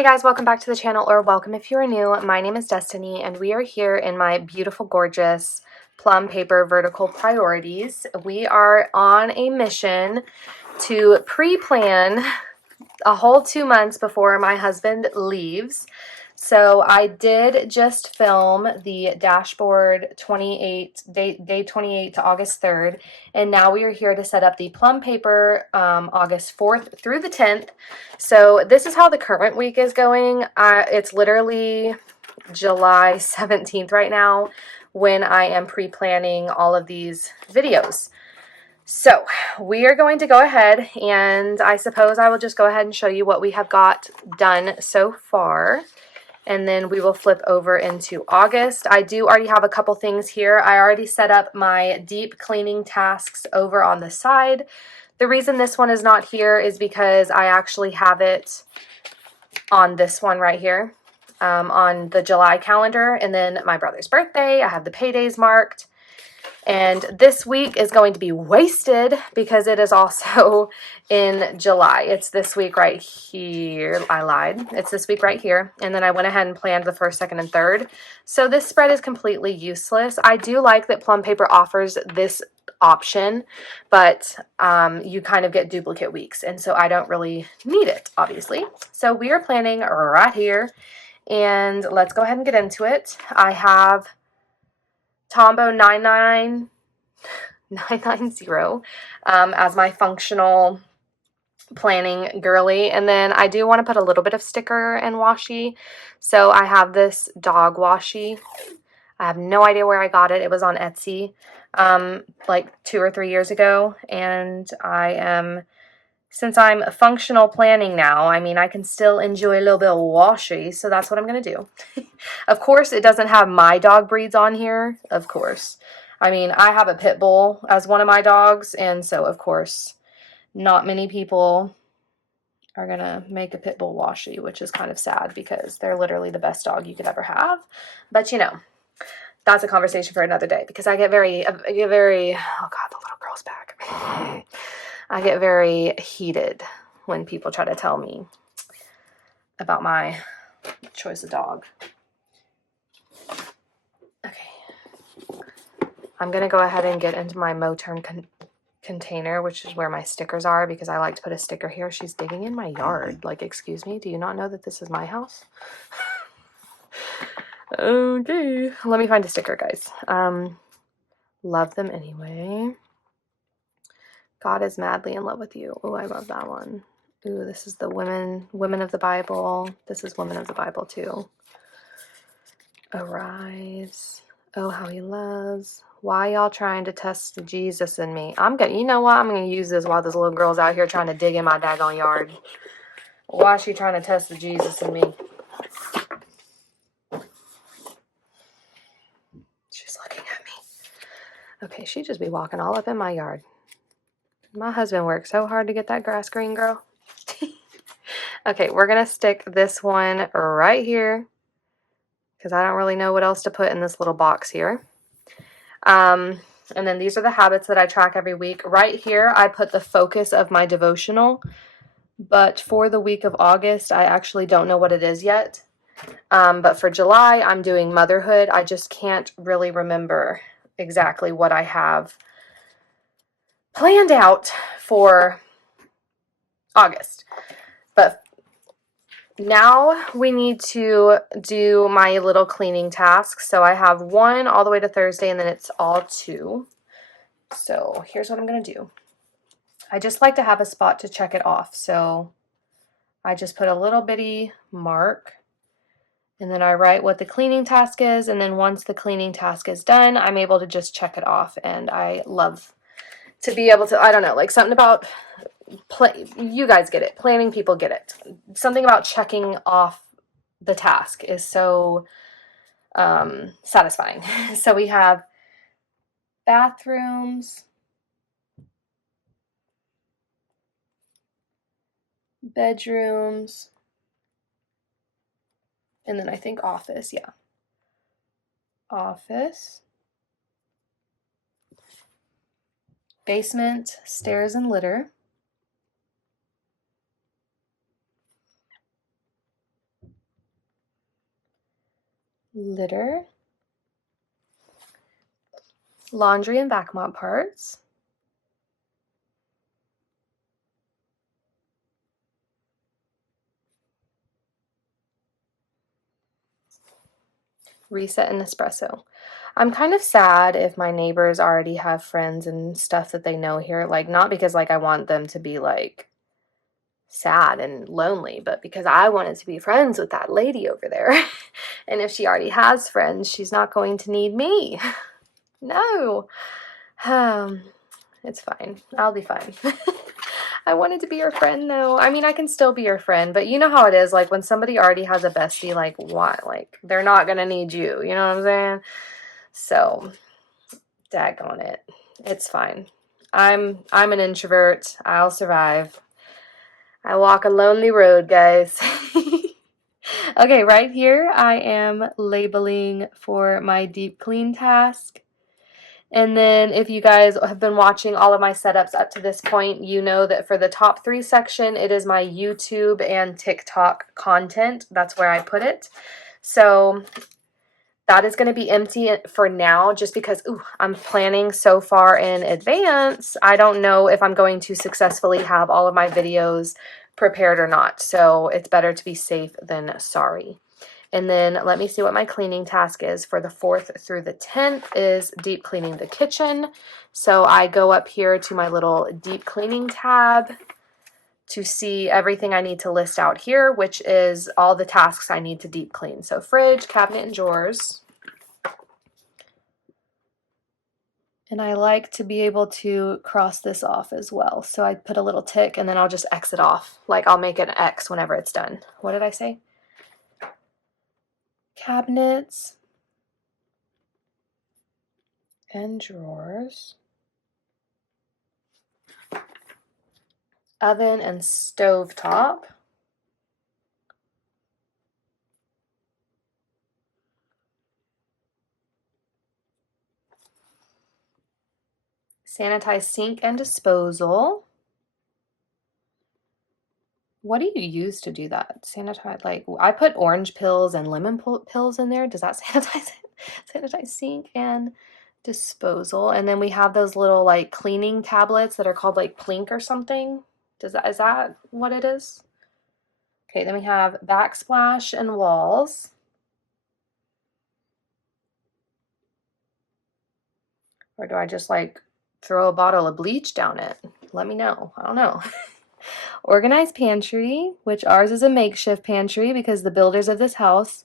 Hey guys, welcome back to the channel, or welcome if you're new. My name is Destiny, and we are here in my beautiful, gorgeous Plum paper vertical priorities. We are on a mission to pre-plan a whole 2 months before my husband leaves. So I did just film the dashboard 28 day 28 to August 3rd, and now we are here to set up the Plum paper August 4th through the 10th. So this is how the current week is going. It's literally July 17th right now when I am pre-planning all of these videos. So we are going to go ahead, and I suppose I will just go ahead and show you what we have got done so far, and then we will flip over into August. I do already have a couple things here. I already set up my deep cleaning tasks over on the side. The reason this one is not here is because I actually have it on this one right here, on the July calendar, and then my brother's birthday. I have the paydays marked. And this week is going to be wasted because it is also in July. It's this week right here. I lied. It's this week right here. And then I went ahead and planned the first, second, and third. So this spread is completely useless. I do like that Plum Paper offers this option, but you kind of get duplicate weeks. And so I don't really need it, obviously. So we are planning right here. And let's go ahead and get into it. I have Tombow 99090 as my functional planning girly. And then I do want to put a little bit of sticker and washi. So I have this dog washi. I have no idea where I got it. It was on Etsy like 2 or 3 years ago. And since I'm functional planning now, I mean, I can still enjoy a little bit of washi, so that's what I'm going to do. Of course, it doesn't have my dog breeds on here, of course. I mean, I have a pit bull as one of my dogs, and so, of course, not many people are going to make a pit bull washi, which is kind of sad because they're literally the best dog you could ever have. But, you know, that's a conversation for another day because I get very, oh God, the little girl's back. I get very heated when people try to tell me about my choice of dog. Okay. I'm going to go ahead and get into my Moturn container, which is where my stickers are, because I like to put a sticker here. She's digging in my yard. Like, excuse me, do you not know that this is my house? Okay. Let me find a sticker, guys. Love them anyway. God is madly in love with you. Oh, I love that one. Ooh, this is the women of the Bible. This is women of the Bible too. Arise. Oh, how he loves. Why y'all trying to test Jesus in me? You know what? I'm gonna use this while this little girl's out here trying to dig in my daggone yard. Why is she trying to test the Jesus in me? She's looking at me. Okay, she just be walking all up in my yard. My husband worked so hard to get that grass green, girl. Okay, we're going to stick this one right here because I don't really know what else to put in this little box here. And then these are the habits that I track every week. Right here, I put the focus of my devotional, but for the week of August, I actually don't know what it is yet. But for July, I'm doing motherhood. I just can't really remember exactly what I have planned out for August. But now we need to do my little cleaning tasks. So I have 1 all the way to Thursday, and then it's all 2. So here's what I'm going to do. I just like to have a spot to check it off. So I just put a little bitty mark, and then I write what the cleaning task is. And then once the cleaning task is done, I'm able to just check it off. And I love to be able to, I don't know, like something about you guys get it. Planning people get it. Something about checking off the task is so satisfying. So we have bathrooms, bedrooms, and then I think office. Yeah. Office, basement, stairs and litter, litter, laundry and back mop parts, reset and espresso. I'm kind of sad if my neighbors already have friends and stuff that they know here, like not because like I want them to be like sad and lonely, but because I wanted to be friends with that lady over there. And if she already has friends, she's not going to need me. No. It's fine. I'll be fine. I wanted to be your friend though. I mean, I can still be your friend, but you know how it is, like when somebody already has a bestie, like what? Like they're not gonna need you, you know what I'm saying? So, daggone it. It's fine. I'm an introvert. I'll survive. I walk a lonely road, guys. Okay, right here I am labeling for my deep clean task. And then if you guys have been watching all of my setups up to this point, you know that for the top 3 section, it is my YouTube and TikTok content. That's where I put it. So that is going to be empty for now just because I'm planning so far in advance. I don't know if I'm going to successfully have all of my videos prepared or not. So it's better to be safe than sorry. And then let me see what my cleaning task is for the 4th through the 10th is deep cleaning the kitchen. So I go up here to my little deep cleaning tab to see everything I need to list out here, which is all the tasks I need to deep clean. So fridge, cabinet, and drawers. And I like to be able to cross this off as well. So I put a little tick and then I'll just X it off. Like I'll make an X whenever it's done. What did I say? Cabinets and drawers. Oven and stove top. Sanitize sink and disposal. What do you use to do that? Sanitize, like I put orange pills and lemon pills in there. Does that sanitize it? Sanitize sink and disposal. And then we have those little like cleaning tablets that are called like Plink or something. Is that what it is? Okay, then we have backsplash and walls. Or do I just like throw a bottle of bleach down it? Let me know. I don't know. Organized pantry, which ours is a makeshift pantry because the builders of this house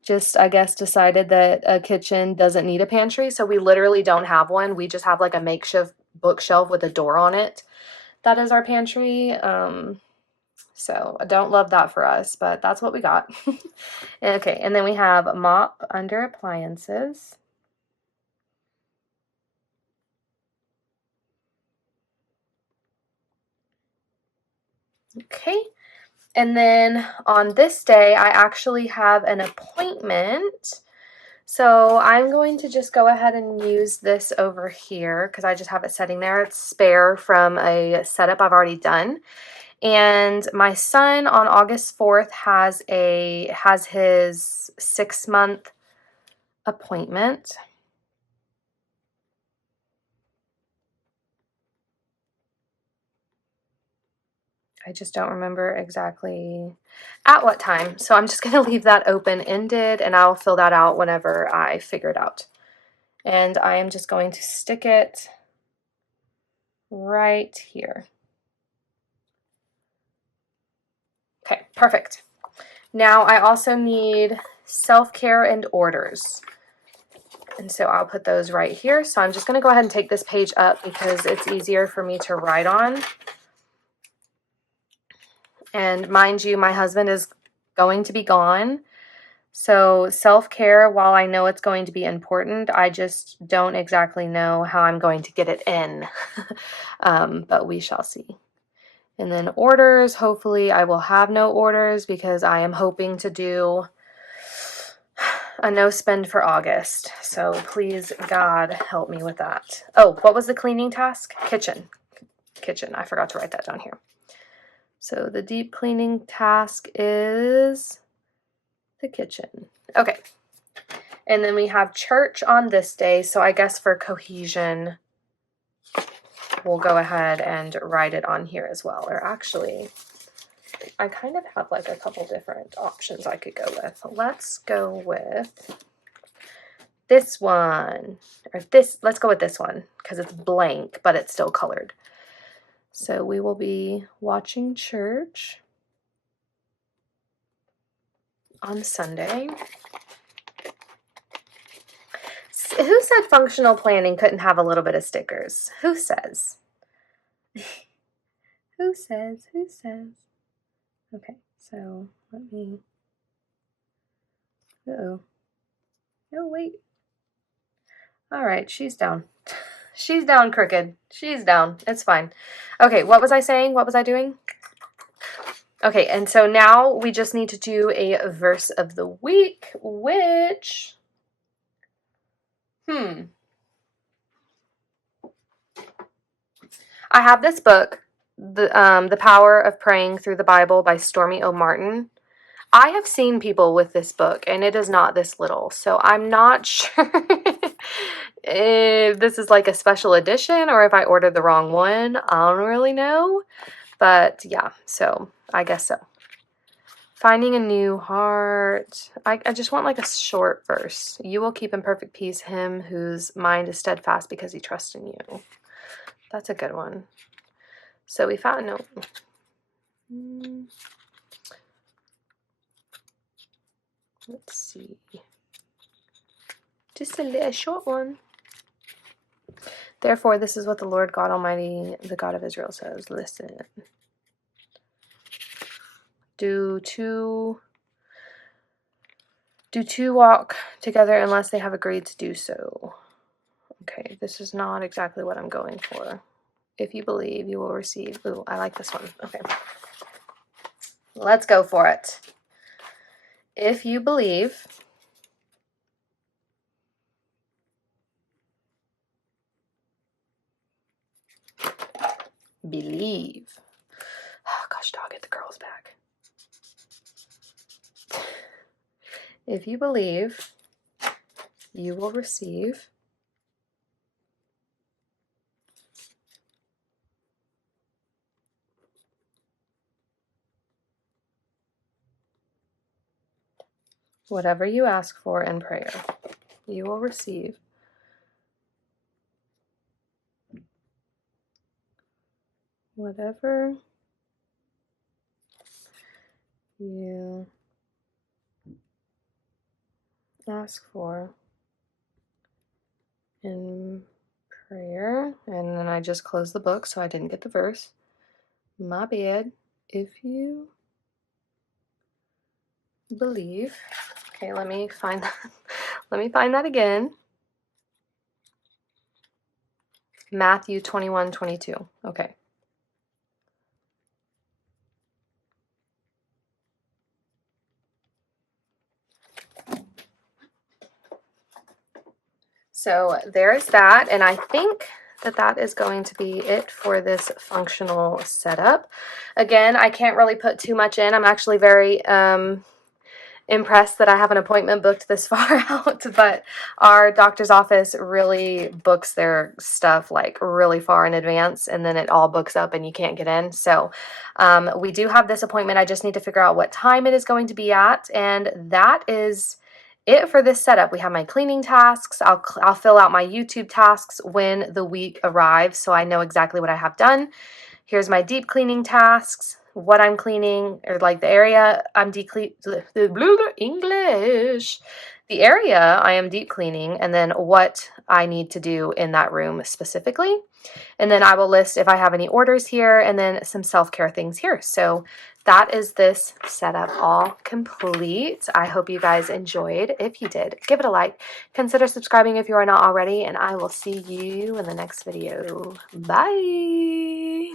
just, I guess, decided that a kitchen doesn't need a pantry. So we literally don't have one. We just have like a makeshift bookshelf with a door on it. That is our pantry. So I don't love that for us, but that's what we got. Okay, and then we have mop under appliances. Okay, and then on this day, I actually have an appointment. So I'm going to just go ahead and use this over here because I just have it sitting there. It's spare from a setup I've already done. And my son on August 4th has his 6-month appointment. I just don't remember exactly at what time. So I'm just going to leave that open-ended and I'll fill that out whenever I figure it out. And I am just going to stick it right here. Okay, perfect. Now I also need self-care and orders. And so I'll put those right here. So I'm just going to go ahead and take this page up because it's easier for me to write on. And mind you, my husband is going to be gone. So self-care, while I know it's going to be important, I just don't exactly know how I'm going to get it in. But we shall see. And then orders, hopefully I will have no orders because I am hoping to do a no spend for August. So please, God, help me with that. Oh, what was the cleaning task? Kitchen. I forgot to write that down here. So the deep cleaning task is the kitchen. Okay. And then we have church on this day, so I guess for cohesion, we'll go ahead and write it on here as well. Or actually, I kind of have like a couple different options I could go with. Let's go with this one, or this, let's go with this one, because it's blank, but it's still colored. So we will be watching church on Sunday. Who said functional planning couldn't have a little bit of stickers? Who says? Who says? Who says? Okay, so let me. Uh-oh. Oh, wait. All right, she's down. She's down, crooked. She's down. It's fine. Okay, what was I saying? What was I doing? Okay, and so now we just need to do a verse of the week, which... I have this book, The Power of Praying Through the Bible by Stormy O. Martin. I have seen people with this book, and it is not this little, so I'm not sure if this is like a special edition or if I ordered the wrong one. I don't really know, but yeah, so I guess so. Finding a new heart. I just want like a short verse. You will keep in perfect peace him whose mind is steadfast because he trusts in you. That's a good one. So we found, no. Let's see. Just a short one. Therefore, this is what the Lord God Almighty, the God of Israel says. Listen. Do two walk together unless they have agreed to do so? Okay, this is not exactly what I'm going for. If you believe, you will receive. Ooh, I like this one. Okay. Let's go for it. If you believe, believe. Oh, gosh, dog, get the girls back. If you believe, you will receive. Whatever you ask for in prayer, you will receive. Whatever you ask for in prayer. And then I just closed the book, so I didn't get the verse. My bad. If you believe. Okay, let me find that. Let me find that again. Matthew 21:22. Okay. So there's that, and I think that is going to be it for this functional setup. Again, I can't really put too much in. I'm actually very impressed that I have an appointment booked this far out, but our doctor's office really books their stuff like really far in advance, and then it all books up and you can't get in. So we do have this appointment. I just need to figure out what time it is going to be at, and that is it for this setup. We have my cleaning tasks. I'll fill out my YouTube tasks when the week arrives, so I know exactly what I have done. Here's my deep cleaning tasks, what I'm cleaning, or like the area I'm English. The area I am deep cleaning, and then what I need to do in that room specifically. And then I will list if I have any orders here, and then some self-care things here. So that is this setup all complete. I hope you guys enjoyed. If you did, give it a like. Consider subscribing if you are not already, and I will see you in the next video. Bye!